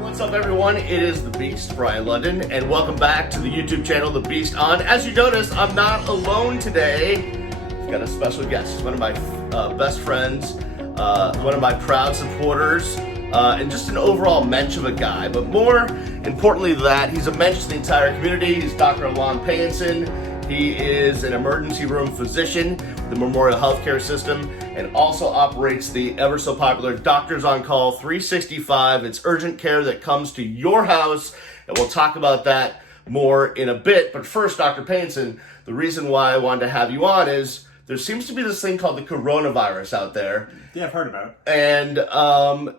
What's up, everyone? It is the Beast, Brian London, and welcome back to the YouTube channel, The Beast On. As you notice, I'm not alone today. I've got a special guest, one of my best friends, one of my proud supporters, and just an overall mensch of a guy. But more importantly than that, he's a mensch to the entire community. He's Dr. Alon Payenson. He is an emergency room physician with the Memorial Healthcare System and also operates the ever so popular DoctorsOnCall365. It's urgent care that comes to your house, and we'll talk about that more in a bit. But first, Dr. Payenson, the reason why I wanted to have you on is there seems to be this thing called the coronavirus out there. Yeah, I've heard about it. And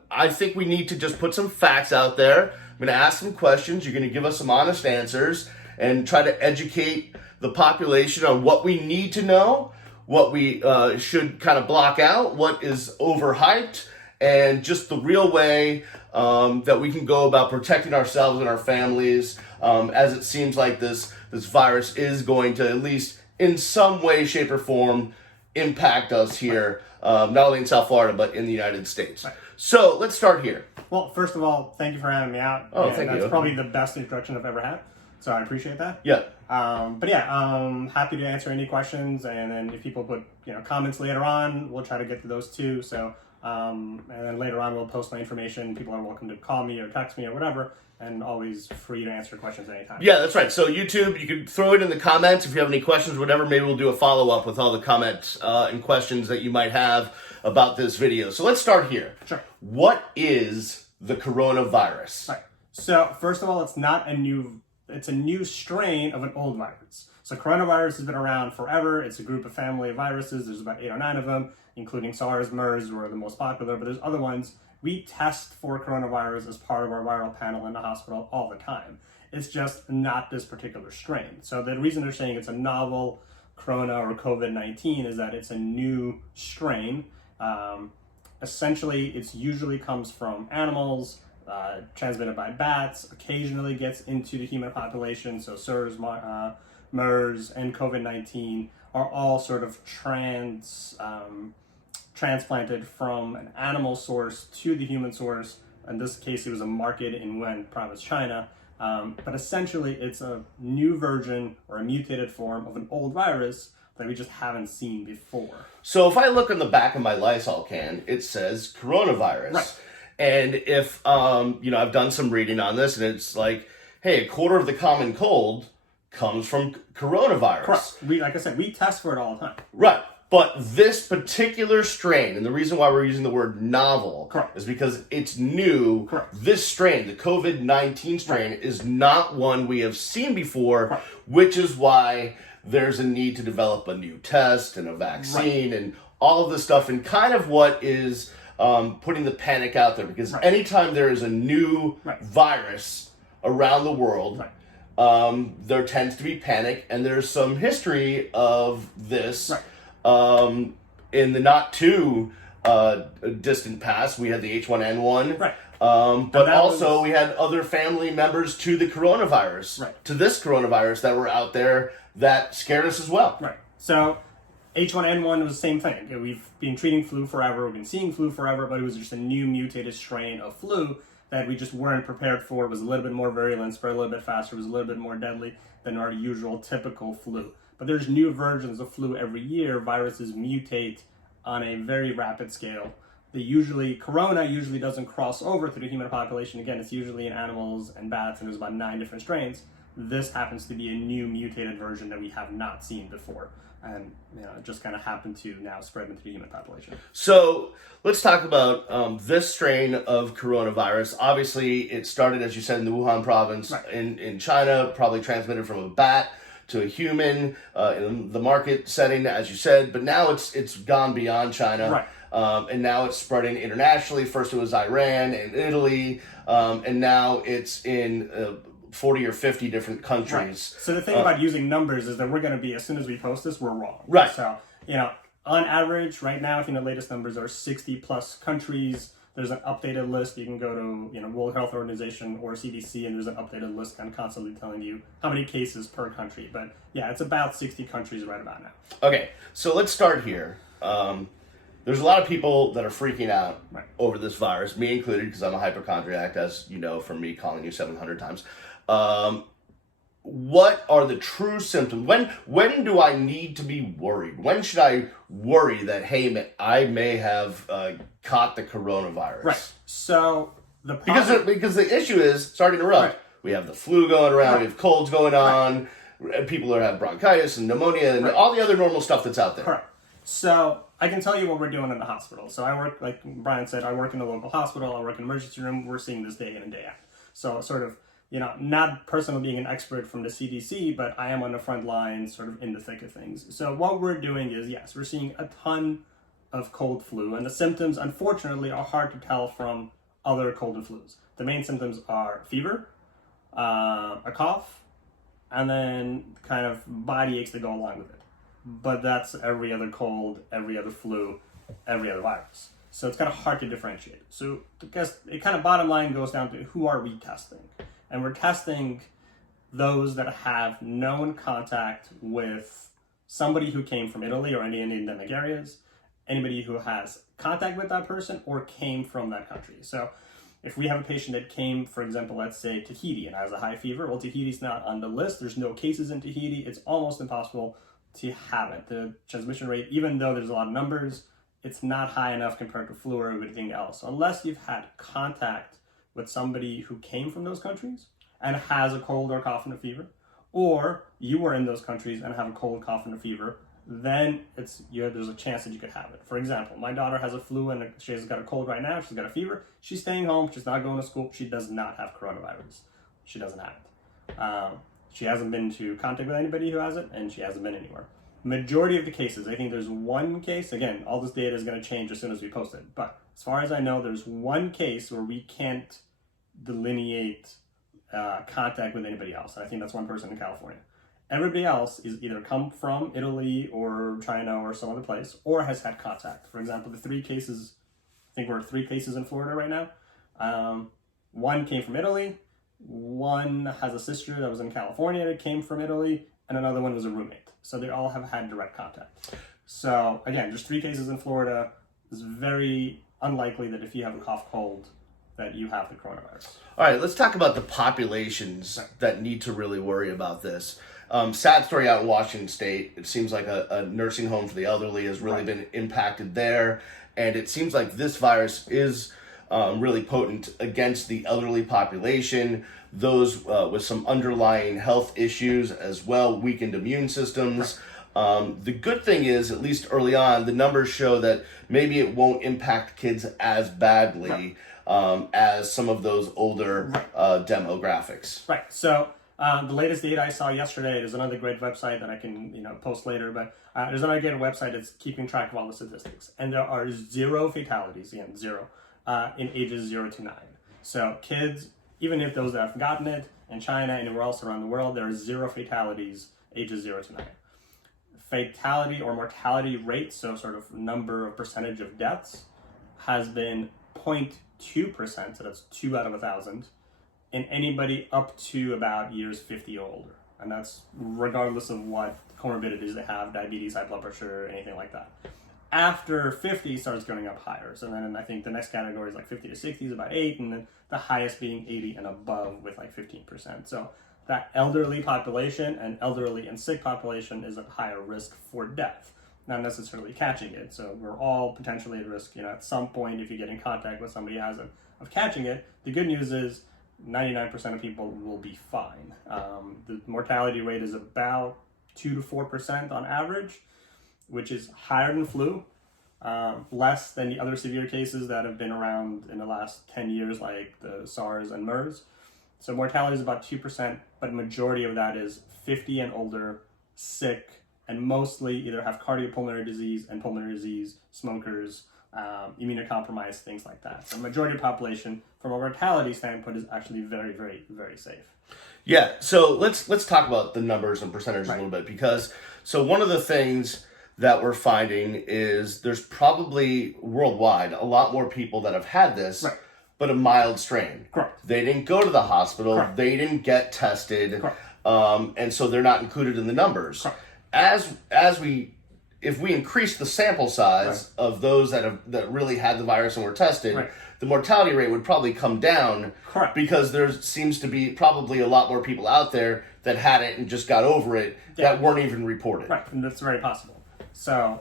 I think we need to just put some facts out there. I'm going to ask some questions. You're going to give us some honest answers and try to educate the population on what we need to know, what we should kind of block out, what is overhyped, and just the real way that we can go about protecting ourselves and our families, as it seems like this virus is going to, at least in some way, shape, or form, impact us here, not only in South Florida, but in the United States. Right. So let's start here. Well, first of all, thank you for having me out. Oh, thank you. That's probably the best introduction I've ever had, so I appreciate that. Yeah. Happy to answer any questions, and then if people put comments later on, we'll try to get to those too. So, and then later on, we'll post my information. People are welcome to call me or text me or whatever, and always free to answer questions anytime. Yeah, that's right. So YouTube, you can throw it in the comments if you have any questions, whatever. Maybe we'll do a follow-up with all the comments and questions that you might have about this video. So let's start here. Sure. What is the coronavirus? Right. So first of all, it's a new strain of an old virus. So coronavirus has been around forever. It's a group of family of viruses. There's about 8 or 9 of them, including SARS, MERS were the most popular, but there's other ones. We test for coronavirus as part of our viral panel in the hospital all the time. It's just not this particular strain. So the reason they're saying it's a novel corona or COVID-19 is that it's a new strain. Essentially, it usually comes from animals, transmitted by bats, occasionally gets into the human population. So SARS, MERS, and COVID-19 are all sort of transplanted from an animal source to the human source. In this case, it was a market in Wuhan province, China. But essentially, it's a new version or a mutated form of an old virus that we just haven't seen before. So if I look on the back of my Lysol can, it says coronavirus. Right. And if, I've done some reading on this, and it's like, hey, a quarter of the common cold comes from coronavirus. Correct. Like I said, we test for it all the time. Right. But this particular strain, and the reason why we're using the word novel, correct, is because it's new. Correct. This strain, the COVID-19 strain, right, is not one we have seen before, correct, which is why there's a need to develop a new test and a vaccine, right, and all of this stuff, and kind of what is putting the panic out there, because right, anytime there is a new right, virus around the world, right, there tends to be panic, and there's some history of this. Right. In the not too distant past, we had the H1N1, right, but also we had other family members to the coronavirus, right, to this coronavirus that were out there that scared us as well. Right. So H1N1 was the same thing. We've been treating flu forever. We've been seeing flu forever, but it was just a new mutated strain of flu that we just weren't prepared for. It was a little bit more virulent, spread a little bit faster, was a little bit more deadly than our usual typical flu. But there's new versions of flu every year. Viruses mutate on a very rapid scale. Corona usually doesn't cross over to the human population. Again, it's usually in animals and bats, and there's about 9 different strains. This happens to be a new mutated version that we have not seen before. And it just kind of happened to now spread into the human population. So let's talk about this strain of coronavirus. Obviously, it started, as you said, in the Wuhan province, right, in China, probably transmitted from a bat to a human in the market setting, as you said, but now it's gone beyond China, right, and now it's spreading internationally. First it was Iran and Italy, and now it's in 40 or 50 different countries. Right. So the thing about using numbers is that we're going to be, as soon as we post this, we're wrong. Right. So, on average, right now, I think the latest numbers are 60 plus countries. There's an updated list. You can go to World Health Organization or CDC, and there's an updated list kind of constantly telling you how many cases per country. But yeah, it's about 60 countries right about now. Okay, so let's start here. there's a lot of people that are freaking out Right. over this virus, me included, because I'm a hypochondriac, as you know from me calling you 700 times. What are the true symptoms? When do I need to be worried? When should I worry that, hey, I may have caught the coronavirus? Right. So the problem, Because the issue is, sorry to interrupt, Right. we have the flu going around, Right. we have colds going on, people are having bronchitis and pneumonia and all the other normal stuff that's out there. Correct. So I can tell you what we're doing in the hospital. So I work, like Brian said, I work in the local hospital. I work in the emergency room. We're seeing this day in and day out. So sort of, not personally being an expert from the CDC, but I am on the front line, sort of in the thick of things. So what we're doing is, yes, we're seeing a ton of cold flu, and the symptoms, unfortunately, are hard to tell from other cold and flus. The main symptoms are fever, a cough, and then kind of body aches that go along with it. But that's every other cold, every other flu, every other virus. So it's kind of hard to differentiate. So I guess it kind of bottom line goes down to who are we testing? And we're testing those that have known contact with somebody who came from Italy or any endemic areas, anybody who has contact with that person or came from that country. So if we have a patient that came, for example, let's say Tahiti and has a high fever, well, Tahiti's not on the list. There's no cases in Tahiti. It's almost impossible to have it. The transmission rate, even though there's a lot of numbers, it's not high enough compared to flu or everything else. So unless you've had contact with somebody who came from those countries and has a cold or cough and a fever, or you were in those countries and have a cold, cough, and a fever, then there's a chance that you could have it. For example, my daughter has a flu and she's got a cold right now. She's got a fever. She's staying home. She's not going to school. She does not have coronavirus. She doesn't have it. She hasn't been to contact with anybody who has it, and she hasn't been anywhere. Majority of the cases, I think there's one case, again, all this data is going to change as soon as we post it, but as far as I know, there's one case where we can't delineate contact with anybody else. And I think that's one person in California. Everybody else is either come from Italy or China or some other place, or has had contact. For example, the 3 cases, I think we're 3 cases in Florida right now. One came from Italy, one has a sister that was in California that came from Italy, and another one was a roommate. So they all have had direct contact. So again, just 3 cases in Florida. It's very unlikely that if you have a cough cold, that you have the coronavirus. All right, let's talk about the populations that need to really worry about this. Sad story out in Washington State. It seems like a nursing home for the elderly has really been impacted there. And it seems like this virus is really potent against the elderly population, those with some underlying health issues as well, weakened immune systems. The good thing is, at least early on, the numbers show that maybe it won't impact kids as badly as some of those older demographics. Right. So the latest data I saw yesterday, there's another great website that I can post later, but there's another great website that's keeping track of all the statistics. And there are 0 fatalities, again, 0, in ages 0 to 9. So kids, even if those that have gotten it in China and anywhere else around the world, there are 0 fatalities ages 0 to 9. Fatality or mortality rate, so sort of number of percentage of deaths, has been 0.2%, so that's 2 out of 1,000, in anybody up to about years 50 or older. And that's regardless of what comorbidities they have, diabetes, high blood pressure, anything like that. After 50 starts going up higher. So then I think the next category is like 50 to 60 is about 8, and then the highest being 80 and above with like 15%. So that elderly population and elderly and sick population is at higher risk for death, not necessarily catching it. So we're all potentially at risk, at some point if you get in contact with somebody who has it, of catching it. The good news is 99% of people will be fine. The mortality rate is about 2 to 4% on average, which is higher than flu, less than the other severe cases that have been around in the last 10 years, like the SARS and MERS. So mortality is about 2%, but majority of that is 50 and older, sick, and mostly either have cardiopulmonary disease and pulmonary disease, smokers, immunocompromised, things like that. So majority of population, from a mortality standpoint, is actually very, very, very safe. Yeah, so let's talk about the numbers and percentages a little bit, because so one of the things that we're finding is there's probably worldwide a lot more people that have had this, but a mild strain. Correct. They didn't go to the hospital. Correct. They didn't get tested. Correct. And so they're not included in the numbers. Correct. As we if we increase the sample size of those that really had the virus and were tested, the mortality rate would probably come down. Correct. Because there seems to be probably a lot more people out there that had it and just got over it that weren't even reported. Right, and that's very possible. So,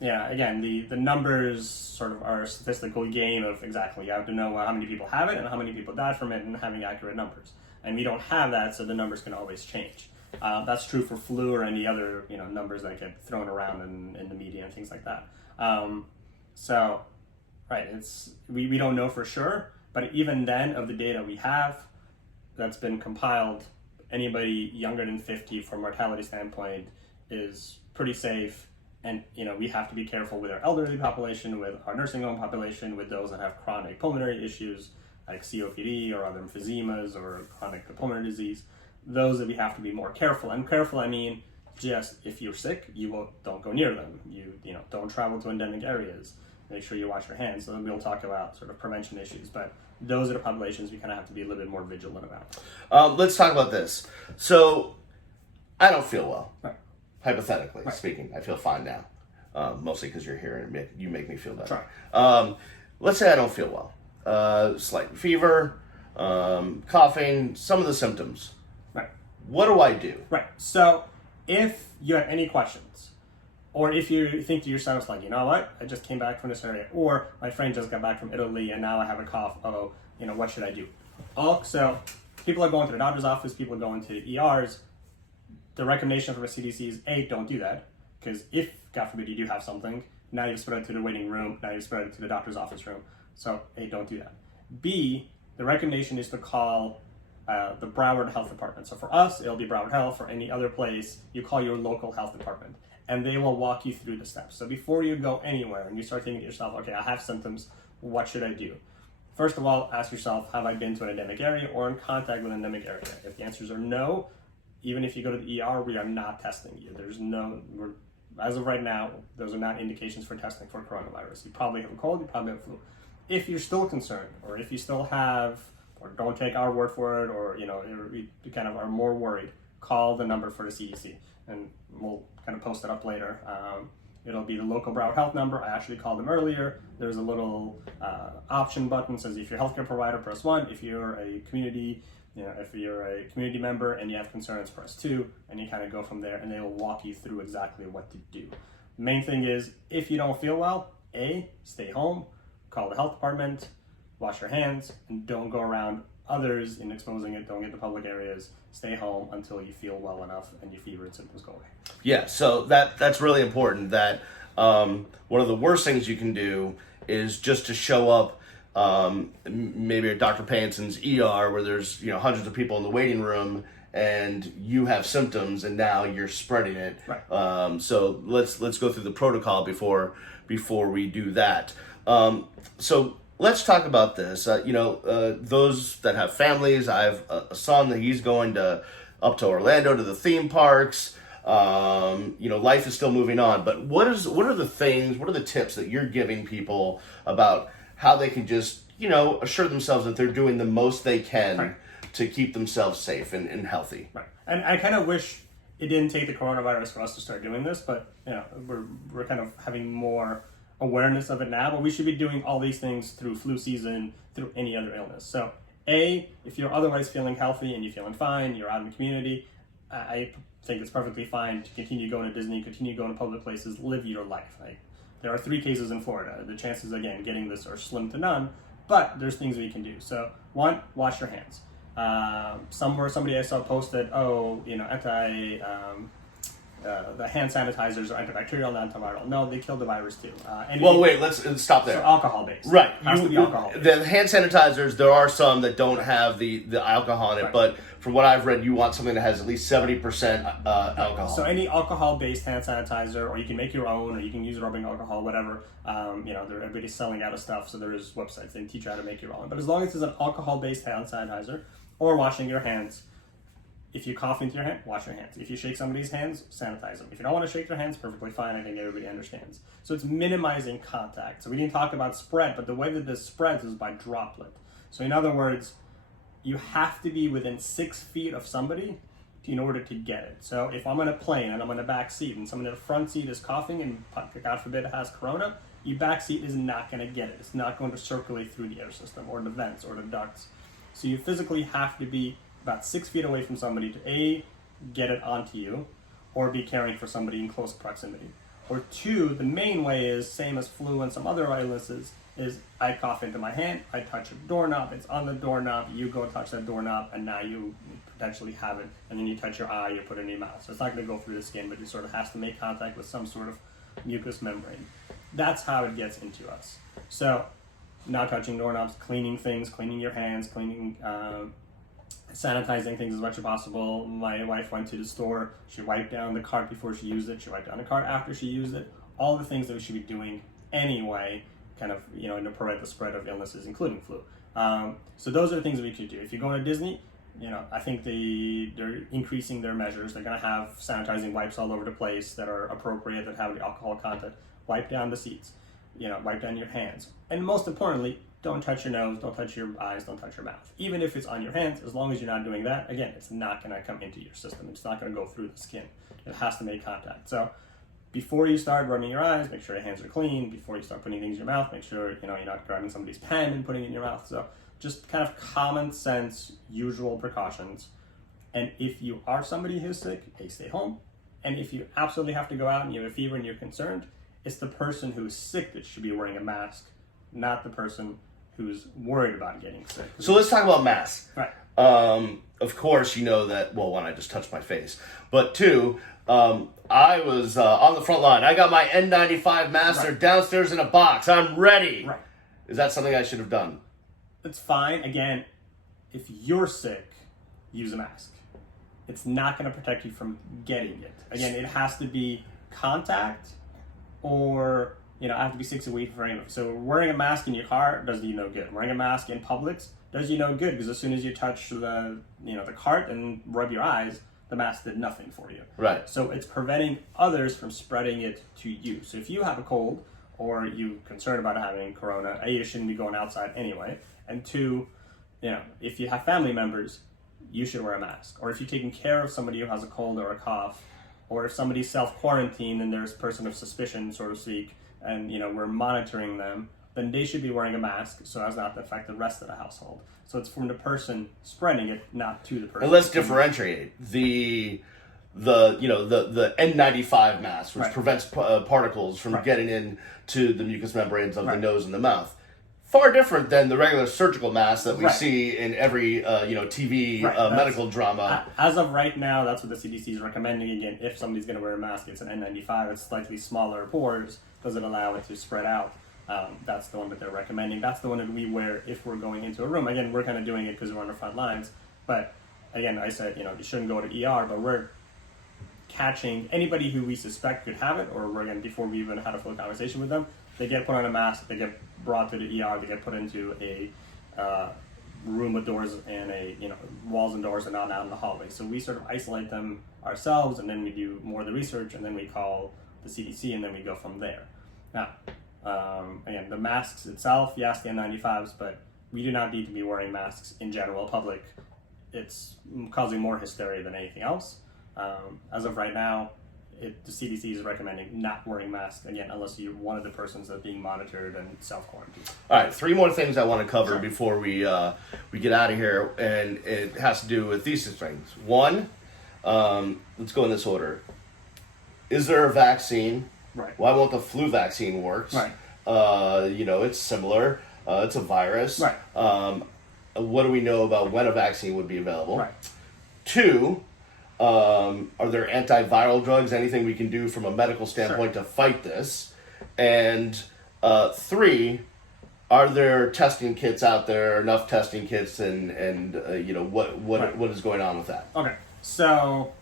yeah, again, the numbers sort of are a statistical game of exactly. You have to know how many people have it and how many people died from it and having accurate numbers. And we don't have that, so the numbers can always change. That's true for flu or any other numbers that get thrown around in the media and things like that. So, right, we don't know for sure, but even then, of the data we have that's been compiled, anybody younger than 50 from a mortality standpoint is pretty safe. And we have to be careful with our elderly population, with our nursing home population, with those that have chronic pulmonary issues like COPD or other emphysemas or chronic pulmonary disease. Those that we have to be more careful. And careful, I mean, just if you're sick, don't go near them. You don't travel to endemic areas. Make sure you wash your hands. So we'll talk about sort of prevention issues, but those are the populations we kind of have to be a little bit more vigilant about. Let's talk about this. So, I don't feel well. Right. Hypothetically speaking, I feel fine now. Mostly because you're here and you make me feel better. Right. Let's say I don't feel well. Slight fever, coughing, some of the symptoms. Right. What do I do? Right. So, if you have any questions, or if you think to yourself, like, you know what, I just came back from this area, or my friend just got back from Italy and now I have a cough, what should I do? So, people are going to the doctor's office, people are going to the ERs. The recommendation from the CDC is, A, don't do that, because if, God forbid, you do have something, now you've spread it to the waiting room, now you've spread it to the doctor's office room. So, A, don't do that. B, the recommendation is to call the Broward Health Department. So for us, it'll be Broward Health. For any other place, you call your local health department, and they will walk you through the steps. So before you go anywhere and you start thinking to yourself, okay, I have symptoms, what should I do? First of all, ask yourself, have I been to an endemic area or in contact with an endemic area? If the answers are no, even if you go to the ER, we are not testing you. As of right now, those are not indications for testing for coronavirus. You probably have a cold, you probably have flu. If you're still concerned, or if you still have, or don't take our word for it, or you kind of are more worried, call the number for the CDC, and we'll kind of post it up later. It'll be the local Broward Health number. I actually called them earlier. There's a little option button that says if you're a healthcare provider, press 1. If you're a community member and you have concerns, press 2, and you kind of go from there, and they will walk you through exactly what to do. The main thing is, if you don't feel well, A, stay home, call the health department, wash your hands, and don't go around others in exposing it. Don't get to public areas. Stay home until you feel well enough and your fever and symptoms go away. Yeah, so that's really important. That one of the worst things you can do is just to show up maybe at Dr. Payenson's ER where there's hundreds of people in the waiting room and you have symptoms and now you're spreading it. Right. So let's go through the protocol before we do that. So let's talk about this. Those that have families, I have a son that he's going up to Orlando to the theme parks. Life is still moving on, but what are the tips that you're giving people about how they can just, assure themselves that they're doing the most they can to keep themselves safe and healthy? Right. And I kind of wish it didn't take the coronavirus for us to start doing this, but we're kind of having more awareness of it now, but we should be doing all these things through flu season, through any other illness. So A, if you're otherwise feeling healthy and you're feeling fine, you're out in the community, I think it's perfectly fine to continue going to Disney, continue going to public places, live your life. There are 3 cases in Florida. The chances, again, getting this are slim to none, but there's things we can do. So 1, wash your hands. Somebody I saw posted, the hand sanitizers are antibacterial, antiviral. No, they kill the virus too. Wait, let's stop there. So alcohol-based. Right. Has to be alcohol-based. The hand sanitizers, there are some that don't have the alcohol in it, but from what I've read, you want something that has at least 70% alcohol. So any alcohol-based hand sanitizer, or you can make your own, or you can use rubbing alcohol, whatever. Everybody's selling out of stuff, so there is websites that teach you how to make your own. But as long as it's an alcohol-based hand sanitizer, or washing your hands, if you cough into your hand, wash your hands. If you shake somebody's hands, sanitize them. If you don't want to shake their hands, perfectly fine. I think everybody understands. So it's minimizing contact. So we didn't talk about spread, but the way that this spreads is by droplet. So in other words, you have to be within 6 feet of somebody in order to get it. So if I'm in a plane and I'm in a back seat and someone in the front seat is coughing and God forbid has corona, your back seat is not going to get it. It's not going to circulate through the air system or the vents or the ducts. So you physically have to be about 6 feet away from somebody to A, get it onto you, or be caring for somebody in close proximity. Or two, the main way is, same as flu and some other illnesses, is I cough into my hand, I touch a doorknob, it's on the doorknob, you go touch that doorknob, and now you potentially have it, and then you touch your eye, you put it in your mouth. So it's not going to go through the skin, but it sort of has to make contact with some sort of mucous membrane. That's how it gets into us. So, not touching doorknobs, cleaning things, cleaning your hands, sanitizing things as much as possible. My wife went to the store, she wiped down the cart before she used it, she wiped down the cart after she used it. All the things that we should be doing anyway, kind of, to prevent the spread of illnesses, including flu. So those are the things that we should do. If you're going to Disney, I think they're increasing their measures. They're going to have sanitizing wipes all over the place that are appropriate, that have the alcohol content. Wipe down the seats, wipe down your hands. And most importantly, don't touch your nose, don't touch your eyes, don't touch your mouth. Even if it's on your hands, as long as you're not doing that, again, it's not going to come into your system. It's not going to go through the skin. It has to make contact. So before you start rubbing your eyes, make sure your hands are clean. Before you start putting things in your mouth, make sure you're not grabbing somebody's pen and putting it in your mouth. So just kind of common sense, usual precautions. And if you are somebody who's sick, hey, stay home. And if you absolutely have to go out and you have a fever and you're concerned, it's the person who's sick that should be wearing a mask, not the person who's worried about getting sick. So let's talk about masks. Right. Of course, you know that, well, one, I just touched my face. But two, I was on the front line. I got my N95 mask. They're downstairs in a box. I'm ready. Right. Is that something I should have done? It's fine. Again, if you're sick, use a mask. It's not going to protect you from getting it. Again, it has to be contact or, I have to be 6 feet away from it. So wearing a mask in your car does you no good. Wearing a mask in Publix does you no good because as soon as you touch the cart and rub your eyes, the mask did nothing for you. Right. So it's preventing others from spreading it to you. So if you have a cold or you're concerned about having corona, A, you shouldn't be going outside anyway. And two, if you have family members, you should wear a mask. Or if you're taking care of somebody who has a cold or a cough, or if somebody's self-quarantined and there's a person of suspicion, so to speak, and we're monitoring them, then they should be wearing a mask so as not to affect the rest of the household. So it's from the person spreading it, not to the person. And let's differentiate the N95 mask, which prevents particles from getting into the mucous membranes of the nose and the mouth. Far different than the regular surgical mask that we see in every TV medical drama. As of right now, that's what the CDC is recommending. Again, if somebody's going to wear a mask, it's an N95. It's slightly smaller pores, doesn't allow it to spread out. That's the one that they're recommending. That's the one that we wear if we're going into a room. Again, we're kind of doing it because we're on the front lines. But again, I said, you shouldn't go to ER, but we're catching anybody who we suspect could have it, or before we even had a full conversation with them, they get put on a mask, they get brought to the ER, they get put into a room with doors and walls and doors and not out in the hallway. So we sort of isolate them ourselves, and then we do more of the research, and then we call the CDC, and then we go from there. Now, again, the masks itself, yes, the N95s, but we do not need to be wearing masks in general public. It's causing more hysteria than anything else. As of right now, the CDC is recommending not wearing masks, again, unless you're one of the persons that are being monitored and self-quarantined. All right, 3 more things I want to cover before we get out of here, and it has to do with these things. One, let's go in this order. Is there a vaccine? Right. Why won't the flu vaccine work? Right. It's similar. It's a virus. Right. What do we know about when a vaccine would be available? Right. 2, are there antiviral drugs, anything we can do from a medical standpoint to fight this? And 3, are there testing kits out there, enough testing kits, and what is going on with that? Okay, so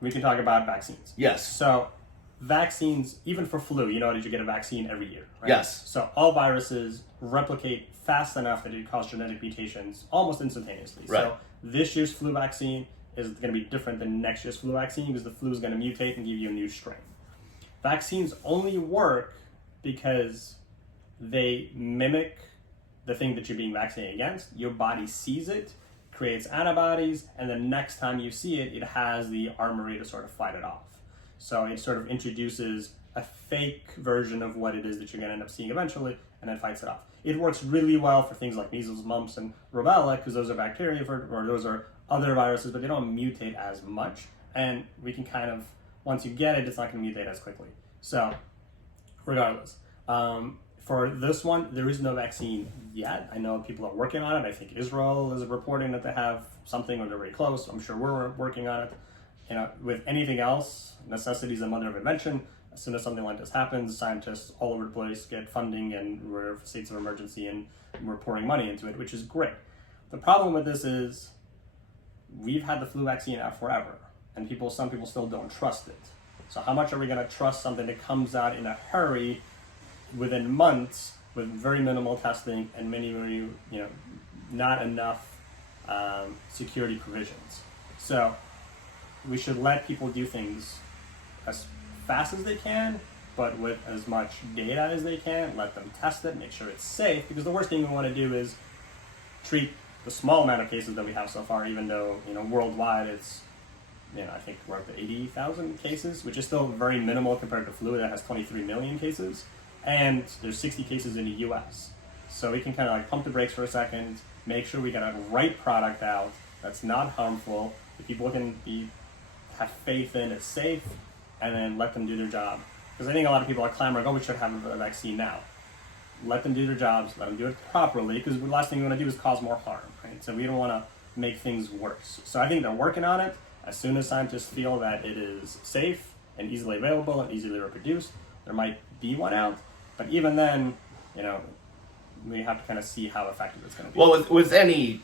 we can talk about vaccines. Yes. So vaccines, even for flu, that you get a vaccine every year, right? Yes. So all viruses replicate fast enough that it causes genetic mutations almost instantaneously. Right. So this year's flu vaccine is going to be different than next year's flu vaccine because the flu is going to mutate and give you a new strain. Vaccines only work because they mimic the thing that you're being vaccinated against. Your body sees it, creates antibodies, and then next time you see it, it has the armory to sort of fight it off. So it sort of introduces a fake version of what it is that you're going to end up seeing eventually, and then fights it off. It works really well for things like measles, mumps, and rubella, because those are bacteria, or those are other viruses, but they don't mutate as much, and we can kind of, once you get it, it's not going to mutate as quickly. So, regardless, for this one, there is no vaccine yet. I know people are working on it. I think Israel is reporting that they have something, or they're very close. I'm sure we're working on it. You know, with anything else, necessity is the mother of invention. As soon as something like this happens, scientists all over the place get funding, and we're in states of emergency, and we're pouring money into it, which is great. The problem with this is we've had the flu vaccine out forever, and some people still don't trust it. So how much are we going to trust something that comes out in a hurry within months with very minimal testing and very, not enough security provisions? So we should let people do things as fast as they can, but with as much data as they can. Let them test it, make sure it's safe, because the worst thing we want to do is treat the small amount of cases that we have so far, even though, worldwide it's, I think we're up to 80,000 cases, which is still very minimal compared to flu that has 23 million cases, and there's 60 cases in the US. So we can kind of pump the brakes for a second, make sure we get a right product out that's not harmful, that people can have faith in, it's safe, and then let them do their job. Because I think a lot of people are clamoring, we should have a vaccine now. Let them do their jobs, let them do it properly, because the last thing we want to do is cause more harm, right? So we don't want to make things worse. So I think they're working on it. As soon as scientists feel that it is safe and easily available and easily reproduced, there might be one out. But even then, we have to kind of see how effective it's going to be. Well, with any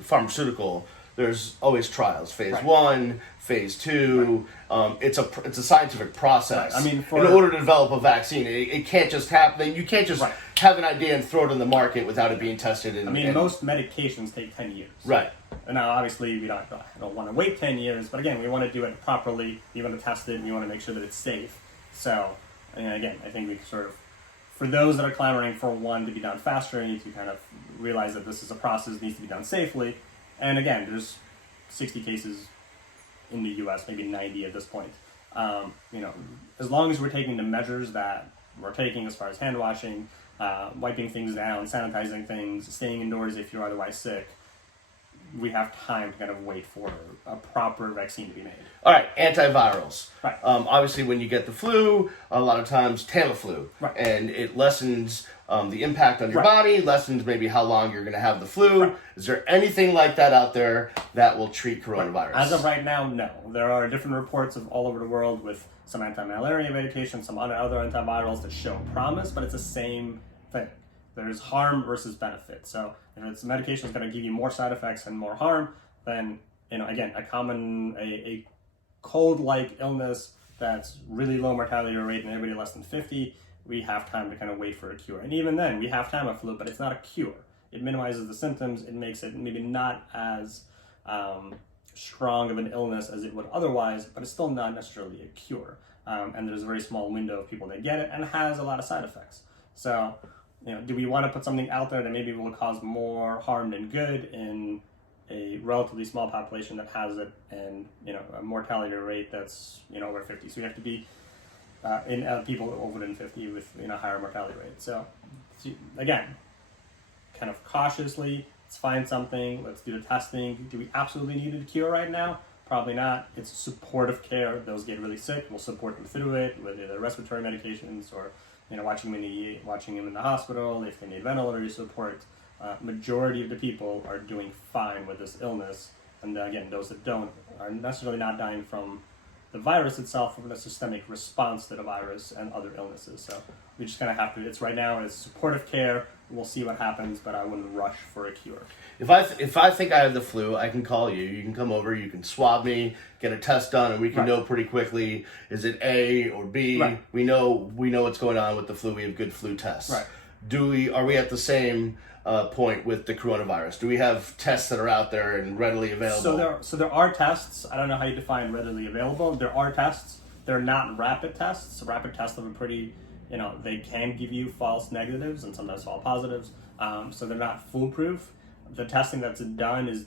pharmaceutical, there's always trials. Phase 1, phase 2. Right. It's a scientific process. Right. I mean, in order to develop a vaccine, it can't just happen. You can't just have an idea and throw it in the market without it being tested. Most medications take 10 years. Right. And now, obviously, we don't want to wait 10 years, but again, we want to do it properly. We want to test it, and we want to make sure that it's safe. So, again, I think we sort of, for those that are clamoring for one to be done faster, you need to kind of realize that this is a process that needs to be done safely. And again, there's 60 cases in the U.S., maybe 90 at this point. As long as we're taking the measures that we're taking as far as hand washing, wiping things down, sanitizing things, staying indoors if you're otherwise sick, we have time to kind of wait for a proper vaccine to be made. All right, antivirals. Right. Obviously, when you get the flu, a lot of times Tamiflu, right. and it lessens the impact on your body, lessens maybe how long you're going to have the flu. Right. Is there anything like that out there that will treat coronavirus? As of right now, no. There are different reports of all over the world with some anti-malaria medication, some other antivirals that show promise, but it's the same thing. There's harm versus benefit. So if it's medication is going to give you more side effects and more harm, then, again, a cold-like illness that's really low mortality rate in everybody less than 50, we have time to kind of wait for a cure. And even then, we have Tamiflu, but it's not a cure. It minimizes the symptoms. It makes it maybe not as strong of an illness as it would otherwise, but it's still not necessarily a cure. And there's a very small window of people that get it, and it has a lot of side effects. So, do we want to put something out there that maybe will cause more harm than good in a relatively small population that has it, and a mortality rate that's over 50? So we have to be in people over than 50 with a higher mortality rate. So again, kind of cautiously, let's find something. Let's do the testing. Do we absolutely need a cure right now? Probably not. It's supportive care. Those get really sick, we'll support them through it with either respiratory medications or watching them in the hospital. If they need ventilator support, majority of the people are doing fine with this illness. And again, those that don't are necessarily not dying from the virus itself, from the systemic response to the virus and other illnesses. So we just kind of have to, it's right now, it's supportive care. We'll see what happens, but I wouldn't rush for a cure. If I think I have the flu, I can call you. You can come over, you can swab me, get a test done, and we can know pretty quickly, is it A or B? Right. We know what's going on with the flu. We have good flu tests. Right. Are we at the same point with the coronavirus? Do we have tests that are out there and readily available? So there are tests. I don't know how you define readily available. There are tests. They're not rapid tests. Rapid tests are pretty, they can give you false negatives and sometimes false positives. So they're not foolproof. the testing that's done is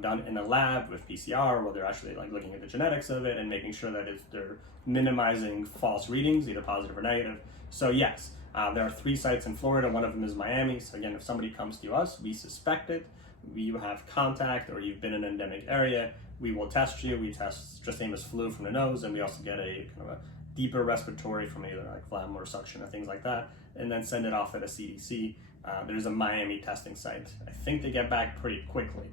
done in a lab with PCR, where they're actually like looking at the genetics of it and making sure that they're minimizing false readings, either positive or negative. So yes, there are 3 sites in Florida. One of them is Miami. So again, if somebody comes to us, we suspect it, you have contact, or you've been in an endemic area, we will test you. We test just same as flu from the nose, and we also get a kind of a deeper respiratory from either like phlegm or suction or things like that, and then send it off to the CDC. There's a Miami testing site. I think they get back pretty quickly.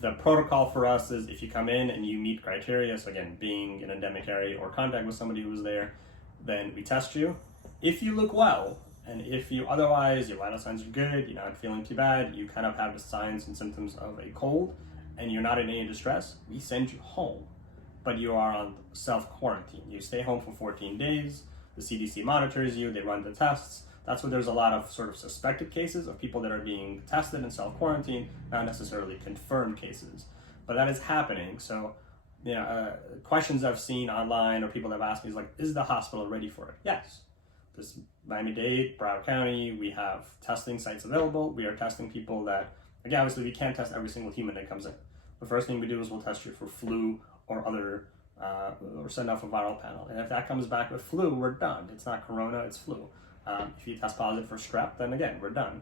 The protocol for us is if you come in and you meet criteria, so again, being in an endemic area or contact with somebody who was there, then we test you. If you look well, and if you otherwise, your vital signs are good, you're not feeling too bad, you kind of have the signs and symptoms of a cold, and you're not in any distress, we send you home. But you are on self-quarantine. You stay home for 14 days, the CDC monitors you, they run the tests. That's where there's a lot of sort of suspected cases of people that are being tested in self-quarantine, not necessarily confirmed cases. But that is happening. So, questions I've seen online or people that have asked me is like, is the hospital ready for it? Yes. This Miami-Dade, Broward County, we have testing sites available. We are testing people that, again, obviously we can't test every single human that comes in. The first thing we do is we'll test you for flu or other, or send off a viral panel. And if that comes back with flu, we're done. It's not corona, it's flu. If you test positive for strep, then again, we're done.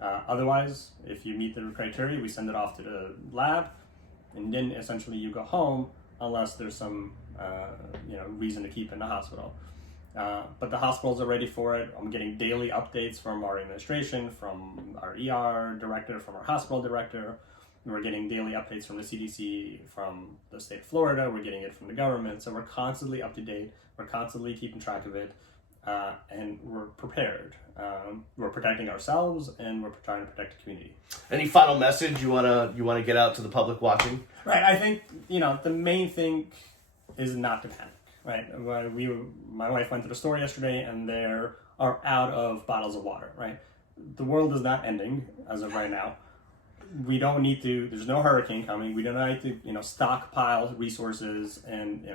Otherwise, if you meet the criteria, we send it off to the lab, and then essentially you go home unless there's some reason to keep in the hospital. But the hospitals are ready for it. I'm getting daily updates from our administration, from our ER director, from our hospital director. We're getting daily updates from the CDC, from the state of Florida. We're getting it from the government. So we're constantly up to date. We're constantly keeping track of it. And we're prepared. We're protecting ourselves, and we're trying to protect the community. Any final message you wanna get out to the public watching? Right. I think the main thing is not to panic. Right. My wife went to the store yesterday, and there are out of bottles of water. Right. The world is not ending as of right now. We don't need to. There's no hurricane coming. We don't need to stockpile resources and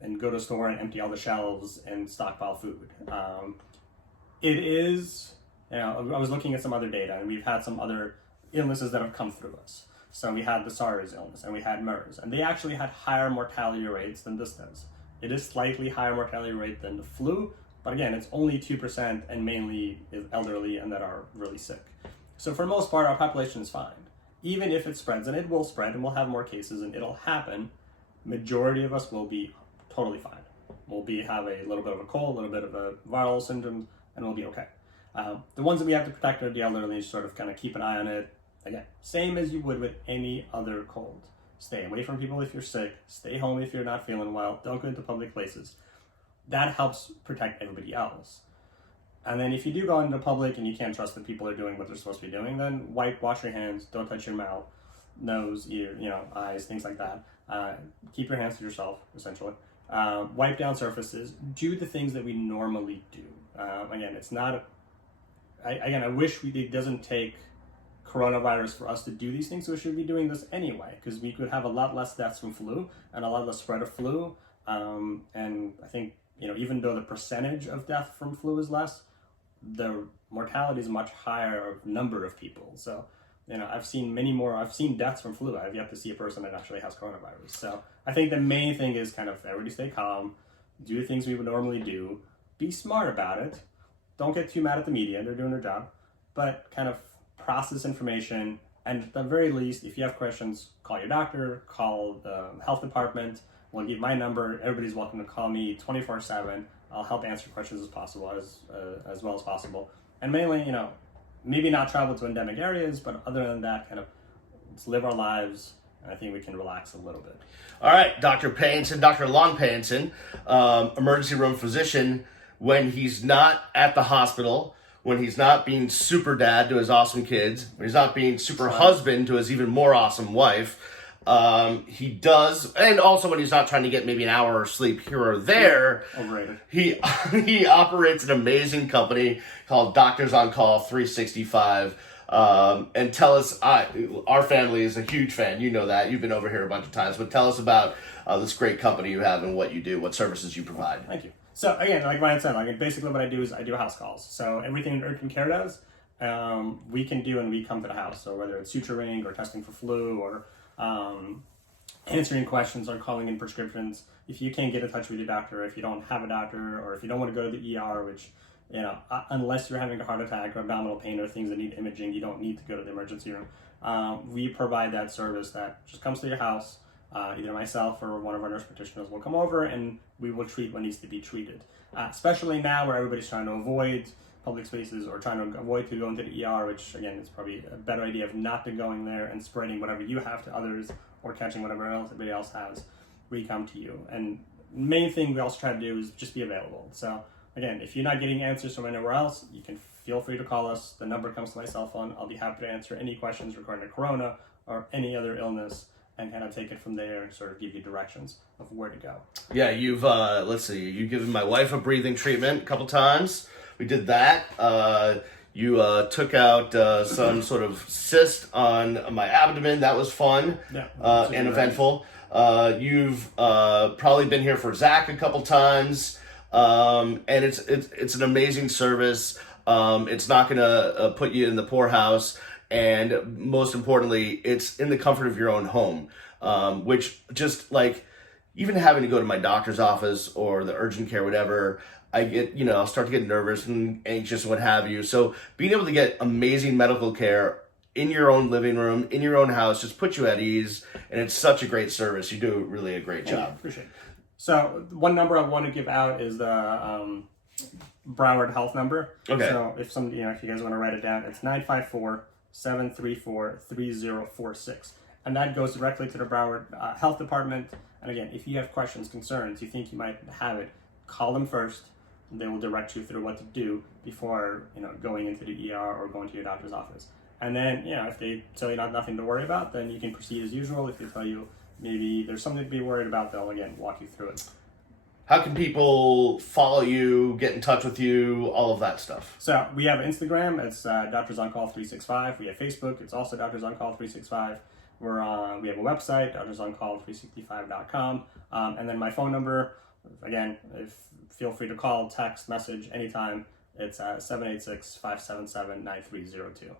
and go to the store and empty all the shelves and stockpile food. It is, I was looking at some other data, and we've had some other illnesses that have come through us. So we had the SARS illness, and we had MERS, and they actually had higher mortality rates than this does. It is slightly higher mortality rate than the flu, but again, it's only 2%, and mainly is elderly and that are really sick. So for the most part, our population is fine. Even if it spreads, and it will spread, and we'll have more cases, and it'll happen, majority of us will be totally fine. We'll have a little bit of a cold, a little bit of a viral symptoms, and we'll be okay. The ones that we have to protect are the elderly, sort of kind of keep an eye on it. Again, same as you would with any other cold. Stay away from people if you're sick. Stay home if you're not feeling well. Don't go into public places. That helps protect everybody else. And then if you do go into public and you can't trust that people are doing what they're supposed to be doing, then wash your hands, don't touch your mouth, nose, ear, eyes, things like that. Keep your hands to yourself, essentially. Wipe down surfaces. Do the things that we normally do. Again, it's not. I wish it doesn't take coronavirus for us to do these things. So we should be doing this anyway, because we could have a lot less deaths from flu and a lot less spread of flu. And I think even though the percentage of death from flu is less, the mortality is much higher number of people. So. I've seen many more. I've seen deaths from flu. I've yet to see a person that actually has coronavirus. So I think the main thing is kind of everybody stay calm, do the things we would normally do, be smart about it. Don't get too mad at the media. They're doing their job, but kind of process information. And at the very least, if you have questions, call your doctor, call the health department. We'll give my number. Everybody's welcome to call me 24/7. I'll help answer questions as possible, as well as possible. And mainly, maybe not travel to endemic areas, but other than that, kind of let's live our lives, and I think we can relax a little bit. All right, Dr. Payenson, Dr. Alon Payenson, emergency room physician, when he's not at the hospital, when he's not being super dad to his awesome kids, when he's not being super husband to his even more awesome wife, he does, and also when he's not trying to get maybe an hour of sleep here or there, Overrated. he operates an amazing company called DoctorsOnCall365. And tell us, our family is a huge fan. You know that. You've been over here a bunch of times. But tell us about this great company you have and what you do, what services you provide. Thank you. So again, like Ryan said, basically what I do is I do house calls. So everything urgent care does, we can do, and we come to the house. So whether it's suturing or testing for flu or answering questions or calling in prescriptions, if you can't get in touch with your doctor, if you don't have a doctor, or if you don't want to go to the ER, which, unless you're having a heart attack or abdominal pain or things that need imaging, you don't need to go to the emergency room. We provide that service that just comes to your house. Either myself or one of our nurse practitioners will come over and we will treat what needs to be treated. Especially now where everybody's trying to avoid public spaces or trying to avoid to go into the ER, which again, it's probably a better idea of not to going there and spreading whatever you have to others or catching whatever else everybody else has. We come to you. And main thing we also try to do is just be available. So again, if you're not getting answers from anywhere else, you can feel free to call us. The number comes to my cell phone. I'll be happy to answer any questions regarding corona or any other illness, and kind of take it from there and sort of give you directions of where to go. Yeah, you've, you've given my wife a breathing treatment a couple times. We did that. You took out some sort of cyst on my abdomen. That was fun and eventful. You've probably been here for Zach a couple times. And it's an amazing service. It's not going to put you in the poorhouse. And most importantly, it's in the comfort of your own home, which just like even having to go to my doctor's office or the urgent care, whatever, I get, I'll start to get nervous and anxious and what have you. So being able to get amazing medical care in your own living room, in your own house, just puts you at ease. And it's such a great service. You do really a great job. Yeah, appreciate it. So one number I want to give out is the Broward Health number. Okay. So if if you guys want to write it down, it's 954-734-3046. And that goes directly to the Broward Health Department. And again, if you have questions, concerns, you think you might have it, call them first. They will direct you through what to do before, going into the ER or going to your doctor's office. And then, if they tell you nothing to worry about, then you can proceed as usual. If they tell you maybe there's something to be worried about, they'll, again, walk you through it. How can people follow you, get in touch with you, all of that stuff? So we have Instagram. It's DoctorsOnCall365. We have Facebook. It's also DoctorsOnCall365. We have a website, DoctorsOnCall365.com. And then my phone number, again, feel free to call, text, message anytime. It's 786-577-9302.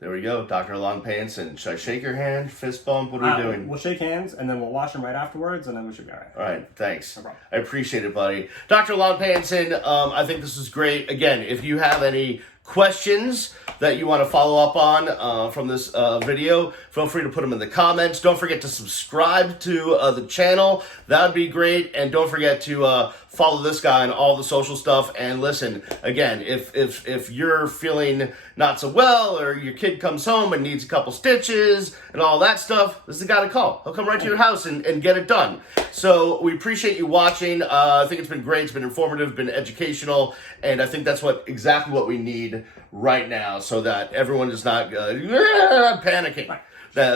There we go, Dr. Alon Payenson. Should I shake your hand, fist bump? What are we doing? We'll shake hands, and then we'll wash them right afterwards, and then we should be all right. All right, thanks. No problem. I appreciate it, buddy. Dr. Alon Payenson, I think this is great. Again, if you have any questions that you want to follow up on from this video, feel free to put them in the comments. Don't forget to subscribe to the channel. That would be great. And don't forget to follow this guy on all the social stuff. And listen, again, if you're feeling not so well, or your kid comes home and needs a couple stitches and all that stuff, this is the guy to call. He'll come right to your house and get it done. So we appreciate you watching. I think it's been great. It's been informative, been educational, and I think that's exactly what we need right now, so that everyone is not panicking.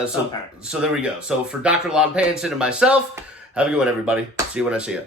So there we go. So for Dr. Alon Payenson and myself, have a good one, everybody. See you when I see you.